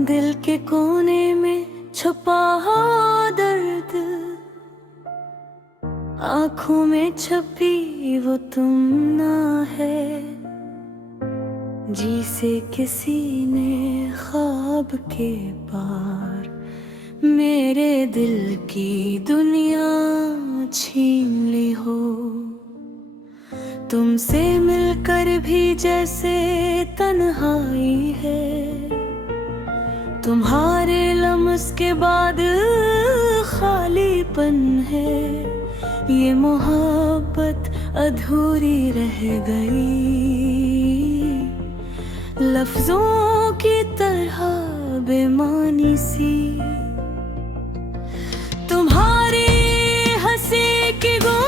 दिल के कोने में छुपा हो दर्द, आंखों में छपी वो तुम ना है, जिसे किसी ने ख्वाब के पार मेरे दिल की दुनिया छीन ली हो। तुमसे मिलकर भी जैसे तन्हाई है, तुम्हारे लम्स के बाद खालीपन है। ये मोहब्बत अधूरी रह गई, लफ्जों की तरह बेमानी सी। तुम्हारी हंसी की गूंज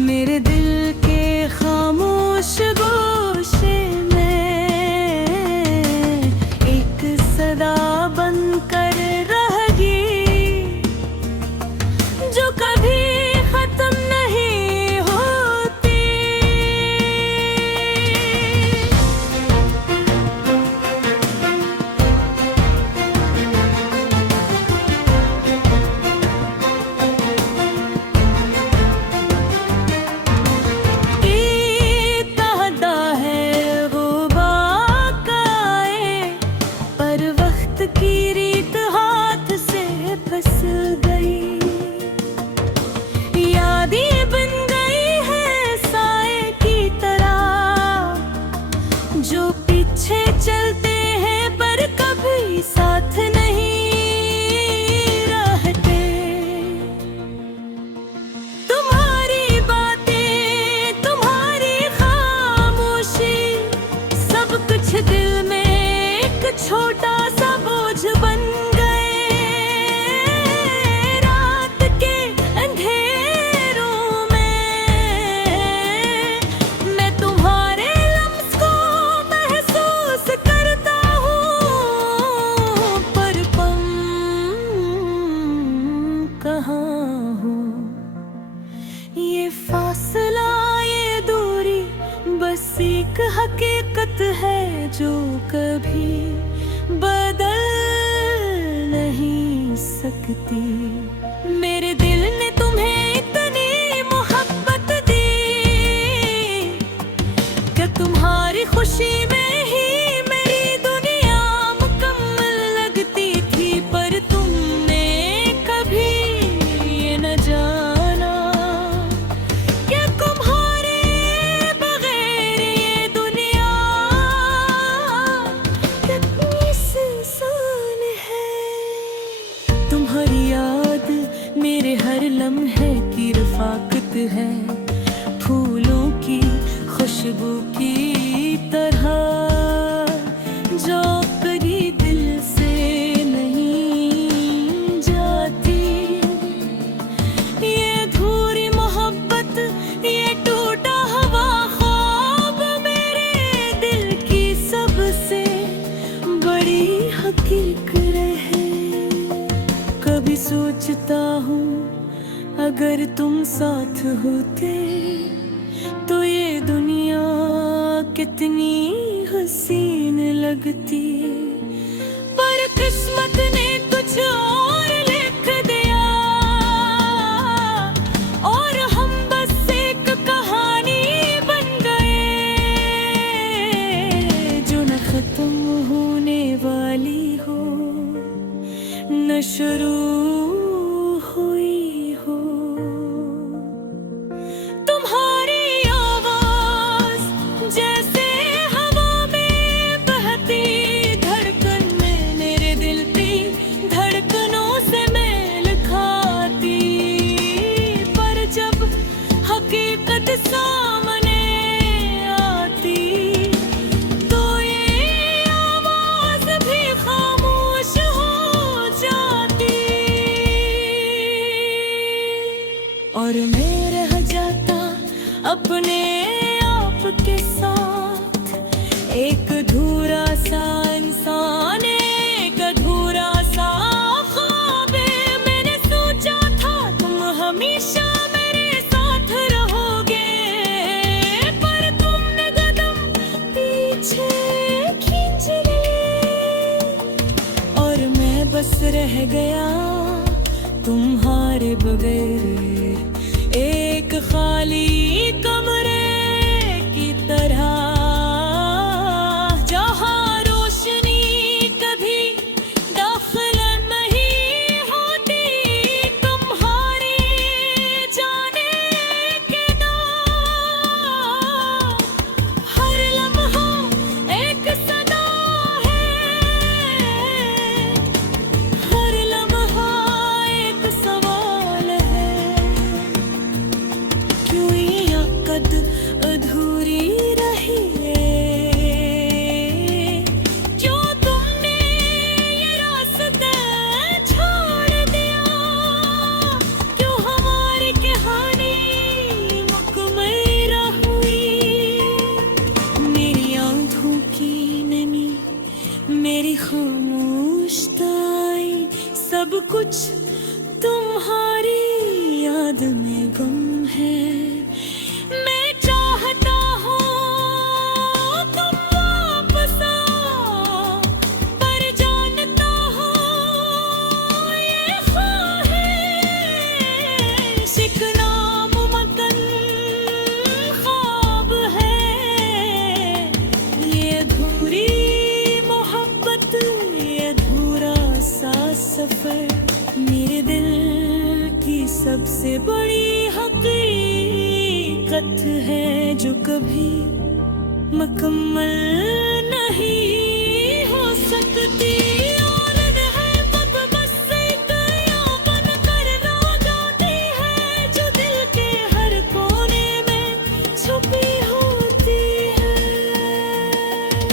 मेरे दिल के खामोश गोशे में एक सदा बनकर रहेगी, जो कभी खत्म नहीं होती। कहता है वो बाकाए, पर वक्त की रीत हाथ से फिस गई। यादें बन गई है साए की तरह, जो पीछे चलते हैं पर कभी साथ नहीं रहते। तुम्हारी बातें, तुम्हारी खामोशी, सब कुछ दिल में एक छोटा सा बोझ बन गए। रात के अंधेरों में मैं तुम्हारे लम्स को महसूस करता हूँ, पर तुम कहाँ हो? ये फासला, ये दूरी बस एक हकीकत है जो कभी बदल नहीं सकती। मेरे दिल ने तुम्हें इतनी मोहब्बत दी कि तुम्हारी खुशी में ही मेरी दुनिया मुकम्मल लगती थी। पर तुमने कभी ये न जाना कि तुम्हारे बगैर ये दुनिया कितनी सुनसान है। तुम्हारी याद मेरे हर लम्हे की रफाकत है, फूलों की खुशबू की तरह, जो कभी दिल से नहीं जाती। ये अधूरी मोहब्बत, ये टूटा हुआ ख्वाब मेरे दिल की सबसे बड़ी हकीकत है। कभी सोचता हूँ अगर तुम साथ होते तो ये दुनिया कितनी हसीन लगती। पर किस्मत ने कुछ और लिख दिया, और हम बस एक कहानी बन गए, जो न खत्म होने वाली हो न शुरू हुई हो। तुम्हारी आवाज जैसे हवा में बहती धड़कन में मेरे दिल की धड़कनों से मेल खाती। पर जब हकीकत सामने आती तो ये आवाज भी खामोश हो जाती। बस रह गया तुम्हारे बगैर एक खाली कमरे की तरह, जहाँ रोशनी कभी दाखिल नहीं होती तुम्हारी जाने के नाम। हर लम्हा एक सदा है, हर लम्हा एक सवाल है, क्यों ये याकत अधूरी रही है, क्यों तुमने ये रास्ता छोड़ दिया, क्यों हमारी कहानी मुकम्मल हुई। मेरी आंखों की नमी, मेरी खामोश ताई, सब कुछ तुम्हारी याद में गुम है। मैं चाहता हूँ तुम वापस आओ, पर जानता हूँ ये ख्वाहिश एक नामुमकिन ख्वाब है। ये अधूरी मोहब्बत, ये अधूरा सा सफर, मेरे दिल की सबसे बड़ी हकीकत है, जो कभी मुकम्मल नहीं हो सकती। औरत है कब बस एक यौवन कर रो जाती है, जो दिल के हर कोने में छुपी होती है।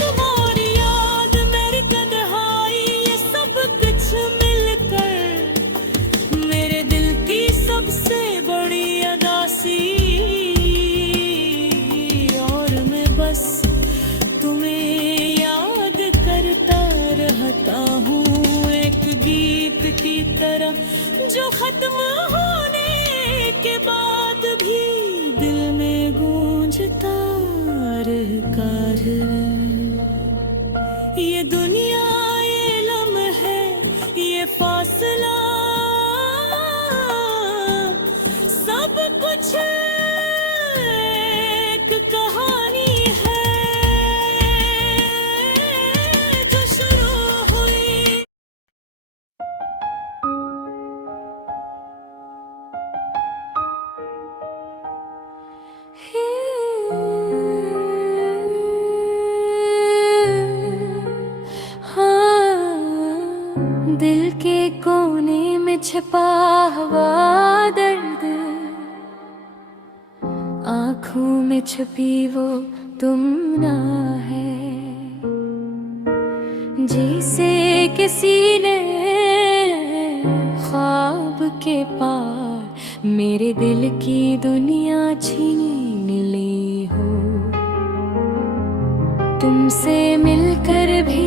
तुम्हारी याद, मेरी तन्हाई, ये सब कुछ मिलकर मेरे दिल की सबसे बड़ी अदासी। और मैं बस तुम्हें याद करता रहता हूँ, एक गीत की तरह जो खत्म होने के बाद भी दिल में गूंजता रहता है। ये दुनिया, ये लम्हे, ये फासला, सब कुछ एक कहानी है जो शुरू हुई। दिल के कोने में छिपा हुआ दर्द, आँखों में छुपी वो तुम ना है, जिसे किसी ने ख्वाब के पार मेरे दिल की दुनिया छीन ली हो। तुमसे मिलकर भी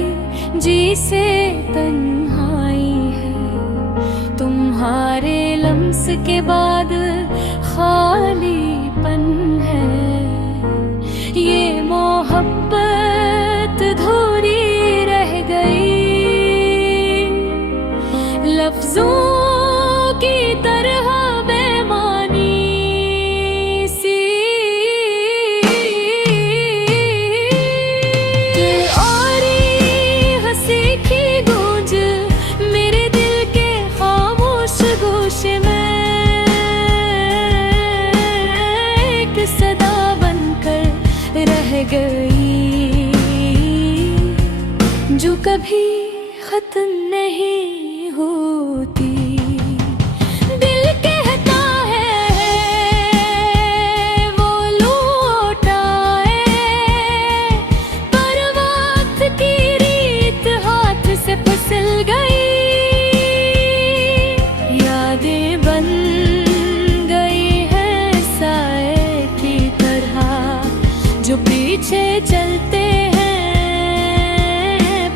जी से तन्हाई है, तुम्हारे लम्स के बाद खालीपन है। ये मोहब्बत अधूरी रह गई, लफ्जों की तरह बेमानी सी। और हंसी की गूंज मेरे दिल के खामोश गोशे में एक सदा बनकर रह गई, जो कभी खत्म नहीं होती। दिल कहता है वो लौटाए, पर वक्त की रीत हाथ से फिसल गई। यादें बन गई हैं साए की तरह, जो पीछे चलते हैं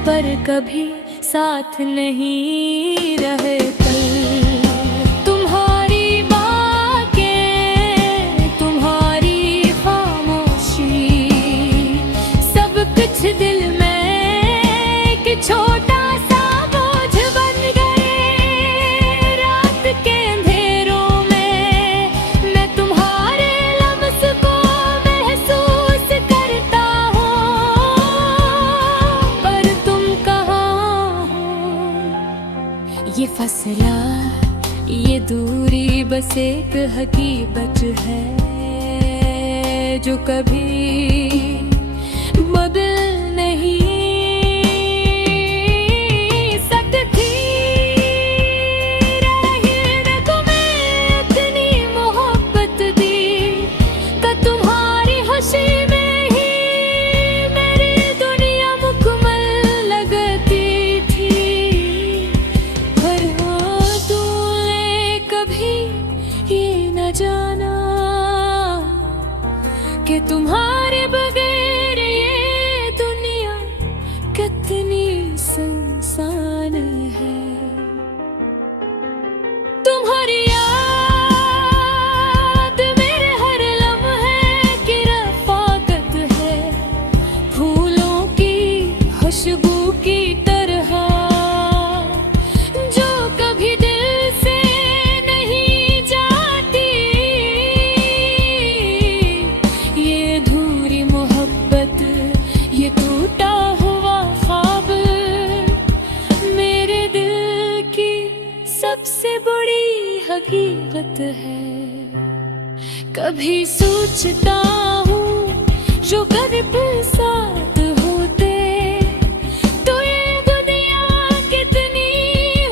पर कभी साथ नहीं रहे। तुम्हारी बातें, तुम्हारी खामोशी, सब कुछ दिल में एक छोटा सा बोझ बन गया। ये फसला, ये दूरी बस एक हकीकत है जो कभी बदल नहीं सकती। रहने तुम्हें इतनी मोहब्बत दी कि तुम्हारी हंसी में ही मेरी दुनिया मुकम्मल लगती थी। पर तूने कभी ये न जाना कि तुम्हारे बगैर ये दुनिया कितनी सुनसान है। तुम्हारी याद मेरे हर लम्हे की रफ़ाकत है, फूलों की खुशबू की तरह जो कभी दिल से नहीं जाती। ये अधूरी मोहब्बत, ये टूटा हुआ ख्वाब मेरे दिल की सबसे बड़ी हकीकत है। कभी सोचता हूँ जो करीब साथ होते तो ये दुनिया कितनी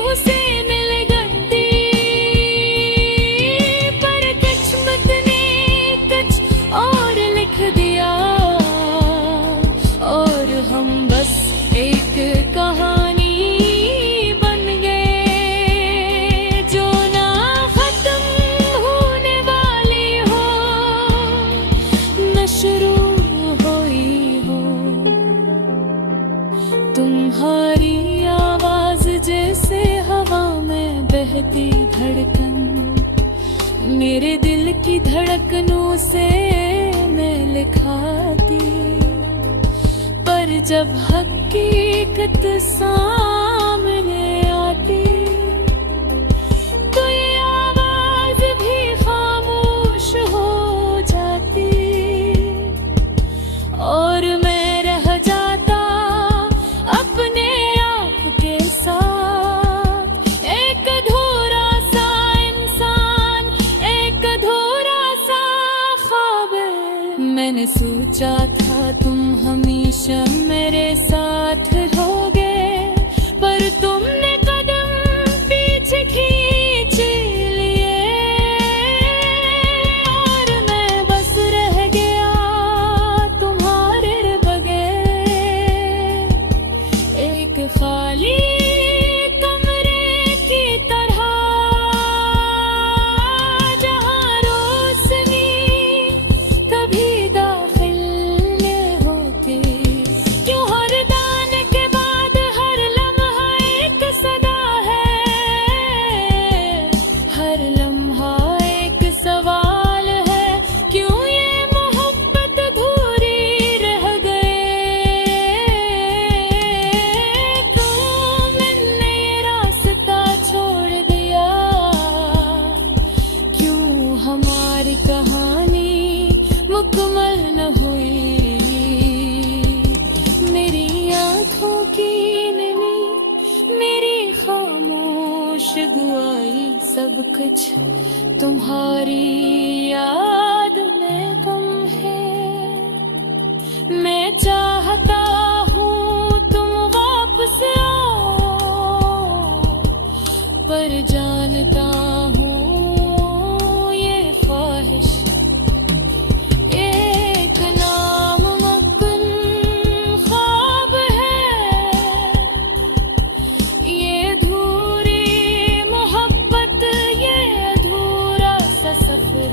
हुसैन लगती। पर किस्मत ने कुछ और लिख दिया और हम बस एक कहानी बन गए जो ना खत्म होने वाली हो, न शुरू हुई हो। तुम्हारी आवाज जैसे हवा में बहती धड़कन, मेरे दिल की धड़कनों से मैं लिखाती। पर जब हकीकत सामने आती तो ये आवाज भी खामोश हो जाती और मैं रह जाता अपने आप के साथ। एक अधूरा सा इंसान, एक अधूरा सा ख्वाब। मैंने सोचा था तुम हमेशा मेरे साथ रहोगे, पर तुमने कदम पीछे खींच लिए और मैं बस रह गया तुम्हारे बगैर। एक खाली कमरे की तरह जहाँ रोशनी कभी दाखिल न होती। क्यों हर दाने के बाद हर लम्हा एक सदा है, हर लम्हा एक सवाल है। क्यों ये मोहब्बत अधूरी रह गए। तुमने ये रास्ता छोड़ दिया, क्यों हमारी कहानी मुकम्मल न हुई। मेरी आँखों की नमी, मेरी खामोश दुआई, सब कुछ तुम्हारी याद में कम है। मैं चाहता हूँ तुम वापस आओ, पर जानता हूँ ये ख्वाहिश एक नामुमकिन ख्वाब है। ये अधूरी मोहब्बत, ये अधूरा सा सफर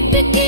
जीत के